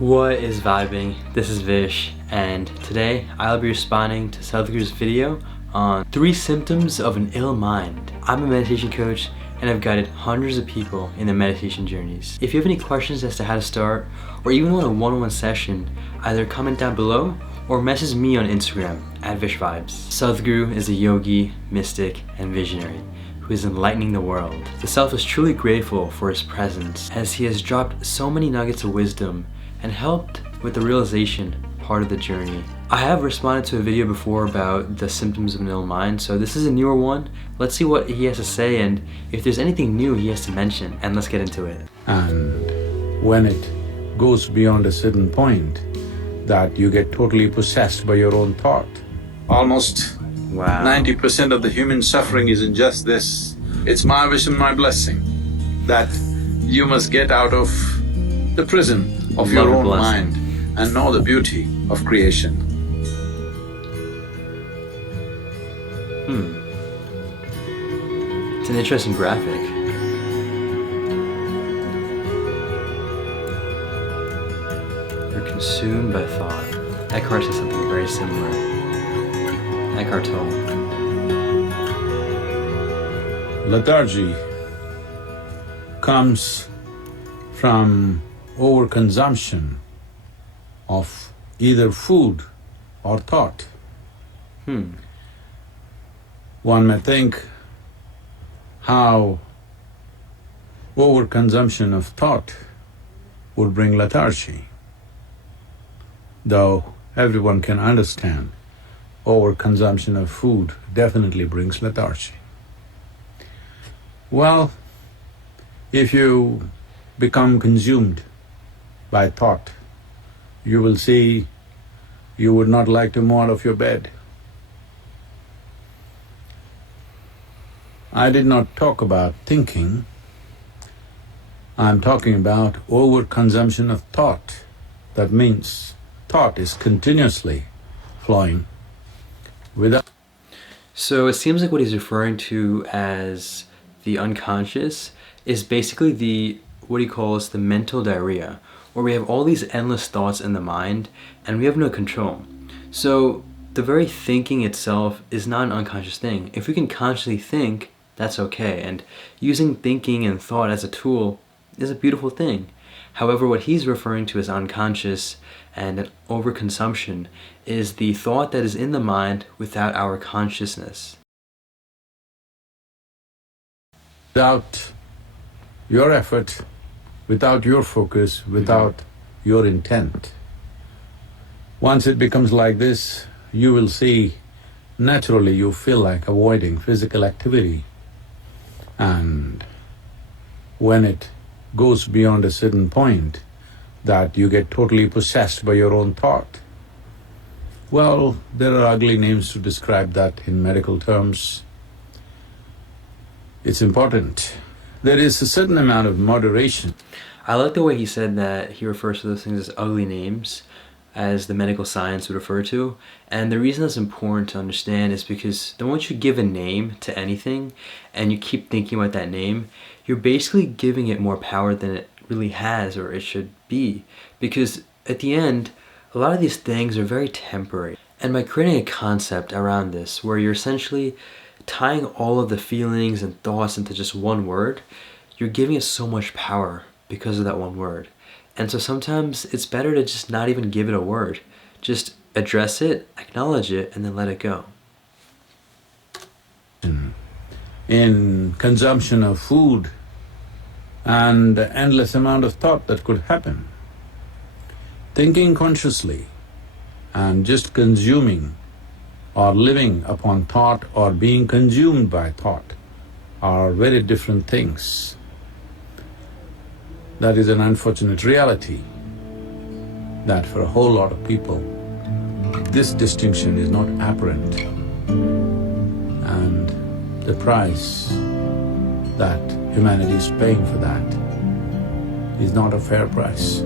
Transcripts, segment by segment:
What is vibing? This is Vish, and today I'll be responding to Sadhguru's video on 3 symptoms of an ill mind. I'm a meditation coach and I've guided hundreds of people in their meditation journeys. If you have any questions as to how to start, or even want a one-on-one session, either comment down below or message me on Instagram at VishVibes. Sadhguru is a yogi, mystic, and visionary who is enlightening the world. The self is truly grateful for his presence, as he has dropped so many nuggets of wisdom and helped with the realization part of the journey. I have responded to a video before about the symptoms of an ill mind, so this is a newer one. Let's see what he has to say and if there's anything new he has to mention, and let's get into it. And when it goes beyond a certain point, that you get totally possessed by your own thought. Almost 90% of the human suffering is in just this. It's my wish and my blessing that you must get out of the prison of your own mind and know the beauty of creation. It's an interesting graphic. You're consumed by thought. Eckhart says something very similar. Eckhart Tolle. Lethargy comes from overconsumption of either food or thought. One may think how overconsumption of thought would bring lethargy, though everyone can understand overconsumption of food definitely brings lethargy. Well, if you become consumed by thought, you will see you would not like to move out of your bed. I did not talk about thinking, I'm talking about overconsumption of thought. That means thought is continuously flowing without… So it seems like what he's referring to as the unconscious is basically the, what he calls the mental diarrhea, where we have all these endless thoughts in the mind and we have no control. So the very thinking itself is not an unconscious thing. If we can consciously think, that's okay, and using thinking and thought as a tool is a beautiful thing. However, what he's referring to as unconscious and an overconsumption is the thought that is in the mind without our consciousness. Without your effort, without your focus, without your intent. Once it becomes like this, you will see naturally you feel like avoiding physical activity. And when it goes beyond a certain point, that you get totally possessed by your own thought. Well, there are ugly names to describe that in medical terms. It's important. There is a certain amount of moderation. I like the way he said that he refers to those things as ugly names, as the medical science would refer to. And the reason that's important to understand is because the moment you give a name to anything and you keep thinking about that name, you're basically giving it more power than it really has or it should be. Because at the end, a lot of these things are very temporary. And by creating a concept around this, where you're essentially tying all of the feelings and thoughts into just one word, you're giving it so much power because of that one word. And so sometimes it's better to just not even give it a word. Just address it, acknowledge it, and then let it go. In consumption of food and the endless amount of thought that could happen. Thinking consciously and just consuming or living upon thought or being consumed by thought are very different things. That is an unfortunate reality, that for a whole lot of people, this distinction is not apparent, and the price that humanity is paying for that is not a fair price.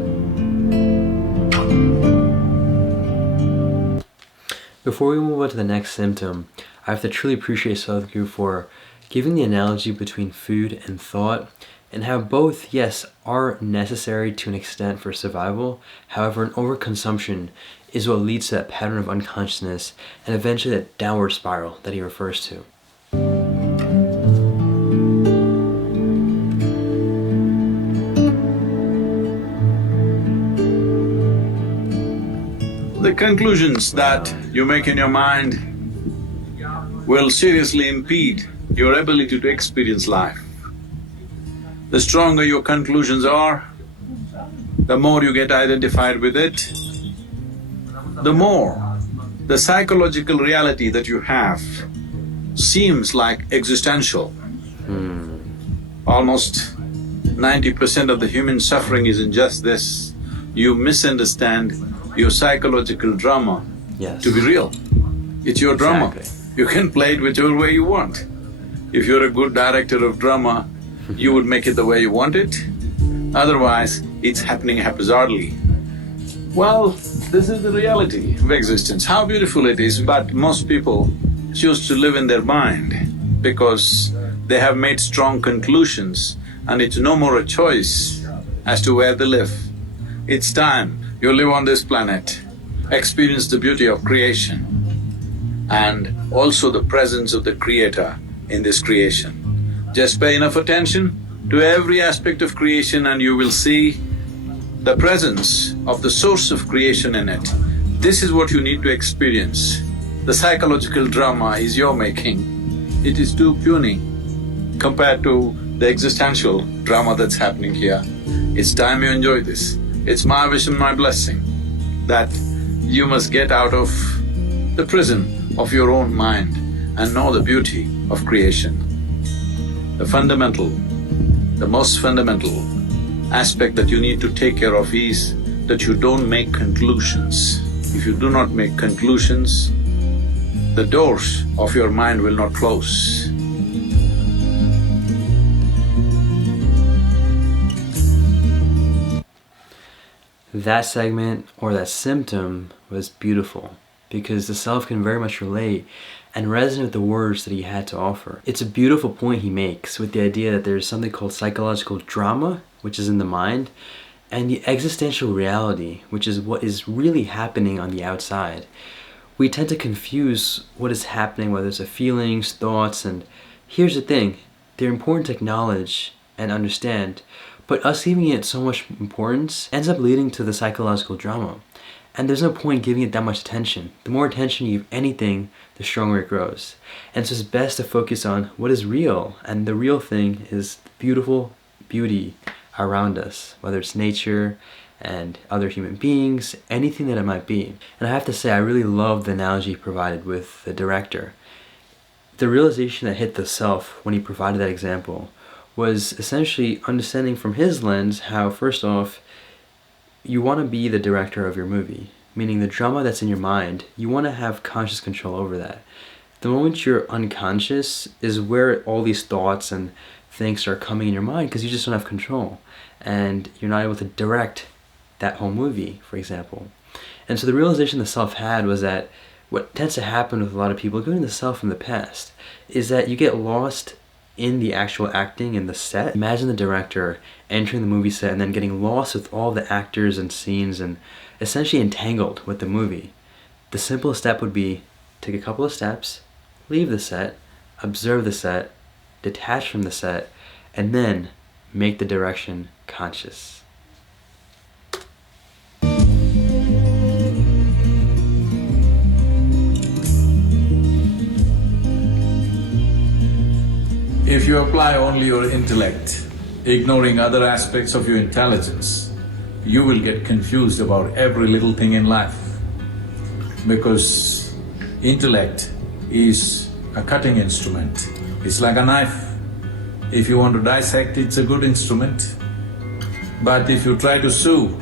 Before we move on to the next symptom, I have to truly appreciate Sadhguru for giving the analogy between food and thought and how both, yes, are necessary to an extent for survival. However, an overconsumption is what leads to that pattern of unconsciousness and eventually that downward spiral that he refers to. The conclusions that you make in your mind will seriously impede your ability to experience life. The stronger your conclusions are, the more you get identified with it, the more the psychological reality that you have seems like existential. Almost 90% of the human suffering is in just this. You misunderstand your psychological drama to be real. It's your drama. You can play it whichever way you want. If you're a good director of drama, you would make it the way you want it. Otherwise, it's happening haphazardly. Well, this is the reality of existence. How beautiful it is, but most people choose to live in their mind because they have made strong conclusions and it's no more a choice as to where they live. It's time you live on this planet, experience the beauty of creation and also the presence of the Creator in this creation. Just pay enough attention to every aspect of creation and you will see the presence of the source of creation in it. This is what you need to experience. The psychological drama is your making. It is too puny compared to the existential drama that's happening here. It's time you enjoy this. It's my wish and my blessing that you must get out of the prison of your own mind and know the beauty of creation. The most fundamental aspect that you need to take care of is that you don't make conclusions. If you do not make conclusions, the doors of your mind will not close. That segment, or that symptom, was beautiful because the self can very much relate and resonate with the words that he had to offer. It's a beautiful point he makes with the idea that there's something called psychological drama, which is in the mind, and the existential reality, which is what is really happening on the outside. We tend to confuse what is happening, whether it's the feelings, thoughts, and here's the thing, they're important to acknowledge and understand, but us giving it so much importance ends up leading to the psychological drama. And there's no point giving it that much attention. The more attention you give anything, the stronger it grows. And so it's best to focus on what is real, and the real thing is beautiful beauty around us, whether it's nature and other human beings, anything that it might be. And I have to say, I really love the analogy he provided with the director. The realization that hit the self when he provided that example was essentially understanding from his lens how, first off, you want to be the director of your movie, meaning the drama that's in your mind, you want to have conscious control over that. The moment you're unconscious is where all these thoughts and things start coming in your mind because you just don't have control and you're not able to direct that whole movie, for example. And so the realization the self had was that what tends to happen with a lot of people, including the self in the past, is that you get lost in the actual acting in the set. Imagine the director entering the movie set and then getting lost with all the actors and scenes and essentially entangled with the movie. The simplest step would be take a couple of steps, leave the set, observe the set, detach from the set, and then make the direction conscious. If you apply only your intellect, ignoring other aspects of your intelligence, you will get confused about every little thing in life. Because intellect is a cutting instrument. It's like a knife. If you want to dissect, it's a good instrument. But if you try to sew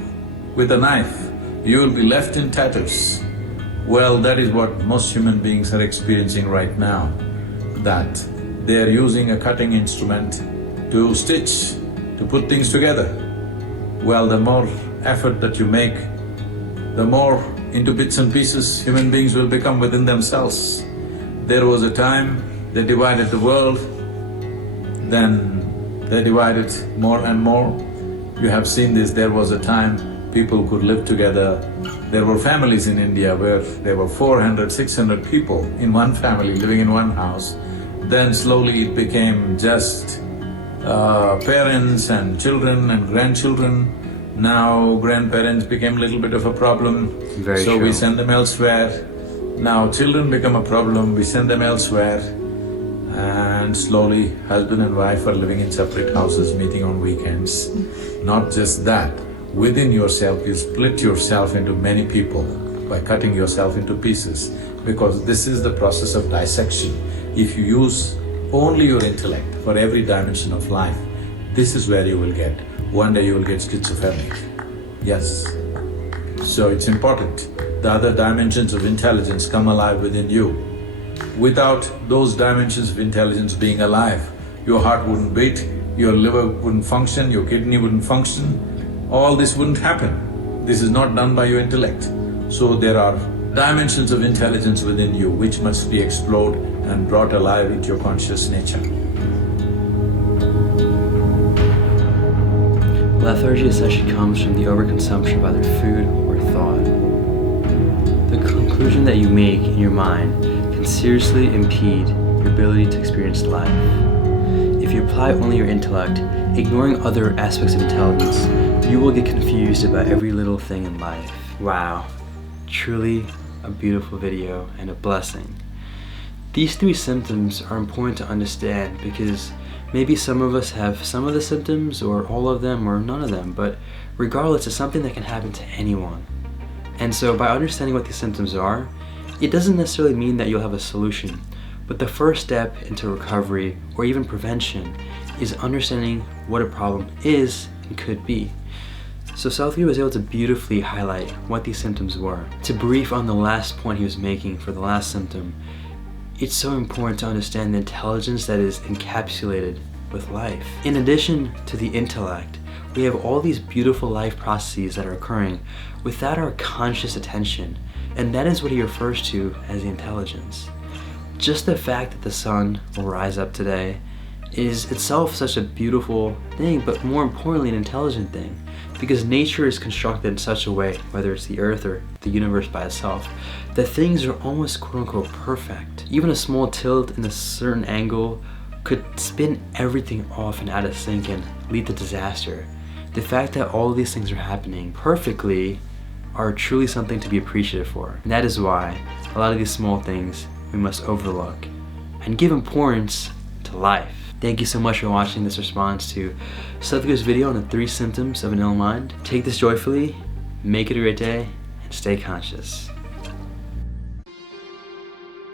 with a knife, you will be left in tatters. Well, that is what most human beings are experiencing right now, that they are using a cutting instrument to stitch, to put things together. Well, the more effort that you make, the more into bits and pieces human beings will become within themselves. There was a time they divided the world, then They divide it more and more. You have seen this, there was a time people could live together. There were families in India where there were 400, 600 people in one family living in one house. Then slowly it became just parents and children and grandchildren. Now grandparents became a little bit of a problem, Very so true. we send them elsewhere. Now children become a problem, we send them elsewhere. And slowly husband and wife are living in separate houses, meeting on weekends. Not just that, within yourself you split yourself into many people by cutting yourself into pieces, because this is the process of dissection. If you use only your intellect for every dimension of life, this is where you will get. One day you will get schizophrenic. Yes. So it's important. The other dimensions of intelligence come alive within you. Without those dimensions of intelligence being alive, your heart wouldn't beat, your liver wouldn't function, your kidney wouldn't function, all this wouldn't happen. This is not done by your intellect. So there are dimensions of intelligence within you which must be explored and brought alive into your conscious nature. Lethargy essentially comes from the overconsumption of either food or thought. The conclusion that you make in your mind can seriously impede your ability to experience life. If you apply only your intellect, ignoring other aspects of intelligence, you will get confused about every little thing in life. Wow, truly a beautiful video and a blessing. These three symptoms are important to understand because maybe some of us have some of the symptoms or all of them or none of them, but regardless, it's something that can happen to anyone. And so by understanding what these symptoms are, it doesn't necessarily mean that you'll have a solution, but the first step into recovery or even prevention is understanding what a problem is and could be. So Sadhguru was able to beautifully highlight what these symptoms were. To brief on the last point he was making for the last symptom, it's so important to understand the intelligence that is encapsulated with life. In addition to the intellect, we have all these beautiful life processes that are occurring without our conscious attention, and that is what he refers to as the intelligence. Just the fact that the sun will rise up today is itself such a beautiful thing, but more importantly an intelligent thing, because nature is constructed in such a way, whether it's the earth or the universe by itself, that things are almost quote-unquote perfect. Even a small tilt in a certain angle could spin everything off and out of sync and lead to disaster. The fact that all of these things are happening perfectly are truly something to be appreciative for. And that is why a lot of these small things we must overlook and give importance to life. Thank you so much for watching this response to Sadhguru's video on the 3 symptoms of an ill mind. Take this joyfully, make it a great day, and stay conscious.